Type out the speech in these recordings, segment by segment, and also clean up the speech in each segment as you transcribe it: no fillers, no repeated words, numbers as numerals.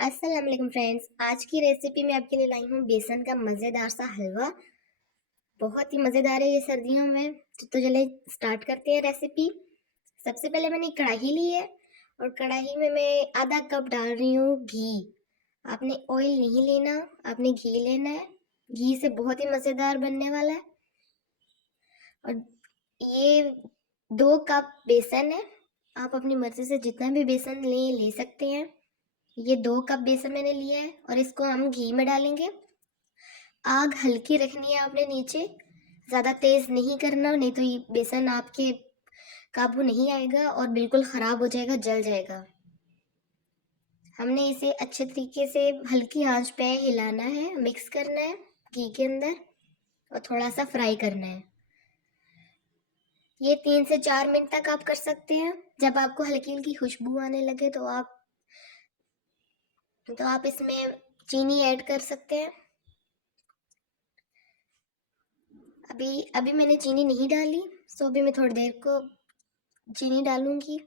अस्सलाम वालेकुम फ्रेंड्स। आज की रेसिपी में आपके लिए लाई हूँ बेसन का मज़ेदार सा हलवा। बहुत ही मज़ेदार है ये सर्दियों में। तो चले स्टार्ट करते हैं रेसिपी। सबसे पहले मैंने कढ़ाई ली है और कढ़ाई में मैं आधा कप डाल रही हूँ घी। आपने ऑयल नहीं लेना, आपने घी लेना है। घी से बहुत ही मज़ेदार बनने वाला है। और ये 2 कप बेसन है। आप अपनी मर्ज़ी से जितना भी बेसन ले सकते हैं। ये 2 कप बेसन मैंने लिया है और इसको हम घी में डालेंगे। आग हल्की रखनी है आपने नीचे, ज़्यादा तेज़ नहीं करना, नहीं तो ये बेसन आपके काबू नहीं आएगा और बिल्कुल ख़राब हो जाएगा, जल जाएगा। हमने इसे अच्छे तरीके से हल्की आंच पे हिलाना है, मिक्स करना है घी के अंदर और थोड़ा सा फ्राई करना है। ये 3 से 4 मिनट तक आप कर सकते हैं। जब आपको हल्की हल्की खुशबू आने लगे तो आप इसमें चीनी ऐड कर सकते हैं। अभी अभी मैंने चीनी नहीं डाली, सो अभी मैं थोड़ी देर को चीनी डालूंगी।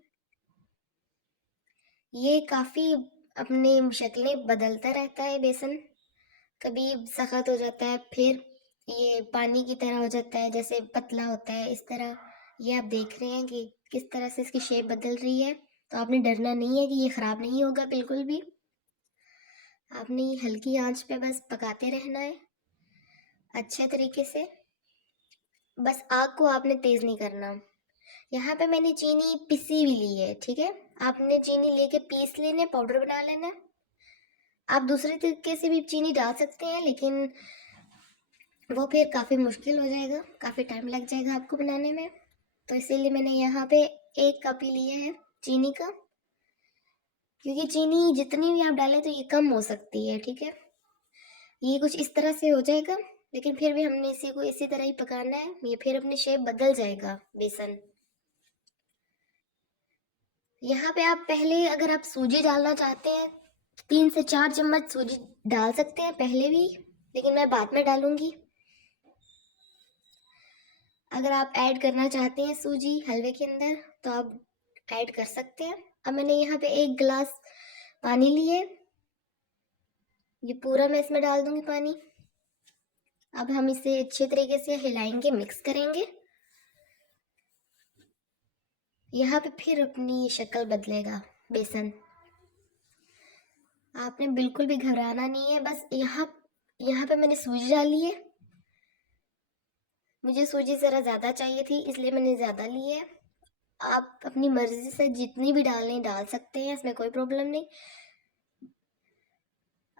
ये काफ़ी अपनी शक्लें बदलता रहता है बेसन। कभी सख्त हो जाता है, फिर ये पानी की तरह हो जाता है, जैसे पतला होता है इस तरह। ये आप देख रहे हैं कि किस तरह से इसकी शेप बदल रही है। तो आपने डरना नहीं है कि ये ख़राब नहीं होगा बिल्कुल भी। आपने ये हल्की आंच पे बस पकाते रहना है अच्छे तरीके से। बस आग को आपने तेज़ नहीं करना। यहाँ पे मैंने चीनी पिसी भी ली है, ठीक है। आपने चीनी लेके पीस लेना, पाउडर बना लेना। आप दूसरे तरीके से भी चीनी डाल सकते हैं, लेकिन वो फिर काफ़ी मुश्किल हो जाएगा, काफ़ी टाइम लग जाएगा आपको बनाने में। तो इसीलिए मैंने यहाँ पे 1 कप ही लिया है चीनी का, क्योंकि चीनी जितनी भी आप डालें तो ये कम हो सकती है, ठीक है। ये कुछ इस तरह से हो जाएगा, लेकिन फिर भी हमने इसी को इसी तरह ही पकाना है। ये फिर अपनी शेप बदल जाएगा बेसन। यहाँ पे आप पहले अगर आप सूजी डालना चाहते हैं 3 से 4 चम्मच सूजी डाल सकते हैं पहले भी, लेकिन मैं बाद में डालूंगी। अगर आप ऐड करना चाहते हैं सूजी हलवे के अंदर तो आप ऐड कर सकते हैं। अब मैंने यहाँ पे 1 गिलास पानी लिए, ये पूरा मैं इसमें डाल दूंगी पानी। अब हम इसे अच्छे तरीके से हिलाएंगे, मिक्स करेंगे। यहाँ पे फिर अपनी शक्ल बदलेगा बेसन। आपने बिल्कुल भी घबराना नहीं है। बस यहाँ यहाँ पे मैंने सूजी डाली है। मुझे सूजी ज़रा ज़्यादा चाहिए थी, इसलिए मैंने ज़्यादा ली है। आप अपनी मर्ज़ी से जितनी भी डालें डाल सकते हैं, इसमें कोई प्रॉब्लम नहीं।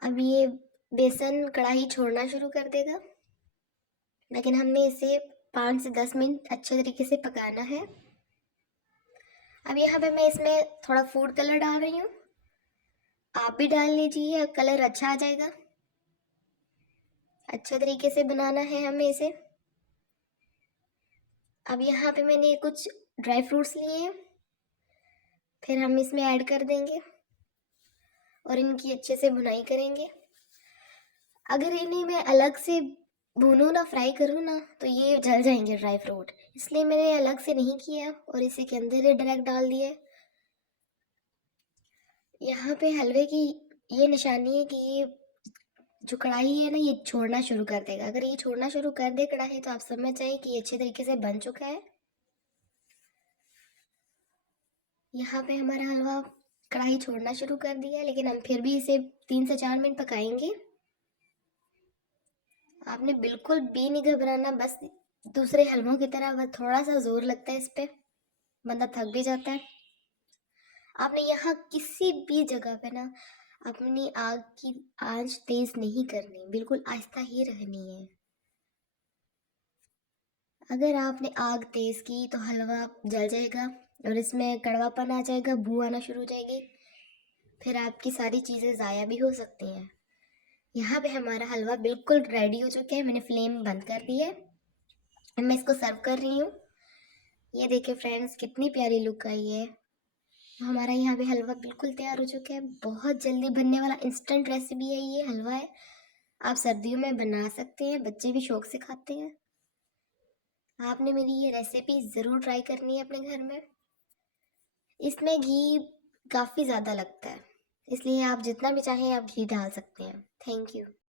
अब ये बेसन कढ़ाई छोड़ना शुरू कर देगा, लेकिन हमने इसे 5 से 10 मिनट अच्छे तरीके से पकाना है। अब यहाँ पे मैं इसमें थोड़ा फूड कलर डाल रही हूँ, आप भी डाल लीजिए, कलर अच्छा आ जाएगा। अच्छे तरीके से बनाना है हमें इसे। अब यहाँ पे मैंने कुछ ड्राई फ्रूट्स लिए हैं, फिर हम इसमें ऐड कर देंगे और इनकी अच्छे से भुनाई करेंगे। अगर इन्हें मैं अलग से भूनूं ना, फ्राई करूँ ना, तो ये जल जाएंगे ड्राई फ्रूट, इसलिए मैंने अलग से नहीं किया और इसी के अंदर ही डायरेक्ट डाल दिए। यहाँ पे हलवे की ये निशानी है कि ये जो कढ़ाई है ना, ये छोड़ना शुरू कर देगा। अगर ये छोड़ना शुरू कर दे कढ़ाई, तो आप समझ जाए कि ये अच्छे तरीके से बन चुका है। यहाँ पे हमारा हलवा कढ़ाई छोड़ना शुरू कर दिया है, लेकिन हम फिर भी इसे 3 से 4 मिनट पकाएंगे। आपने बिल्कुल भी नहीं घबराना। बस दूसरे हलवों की तरह बस थोड़ा सा जोर लगता है इस पे, बंदा थक भी जाता है। आपने यहाँ किसी भी जगह पे ना अपनी आग की आंच तेज नहीं करनी, बिल्कुल आहिस्ता ही रहनी है। अगर आपने आग तेज की तो हलवा जल जाएगा और इसमें कड़वापन आ जाएगा, बू आना शुरू हो जाएगी, फिर आपकी सारी चीज़ें ज़ाया भी हो सकती हैं। यहाँ पे हमारा हलवा बिल्कुल रेडी हो चुका है। मैंने फ्लेम बंद कर दी है। अब मैं इसको सर्व कर रही हूँ। ये देखिए फ्रेंड्स, कितनी प्यारी लुक आई है। हमारा यहाँ पे हलवा बिल्कुल तैयार हो चुका है। बहुत जल्दी बनने वाला इंस्टेंट रेसिपी है, ये हलवा है। आप सर्दियों में बना सकते हैं, बच्चे भी शौक से खाते हैं। आपने मेरी ये रेसिपी ज़रूर ट्राई करनी है अपने घर में। इसमें घी काफ़ी ज़्यादा लगता है, इसलिए आप जितना भी चाहें आप घी डाल सकते हैं। Thank you.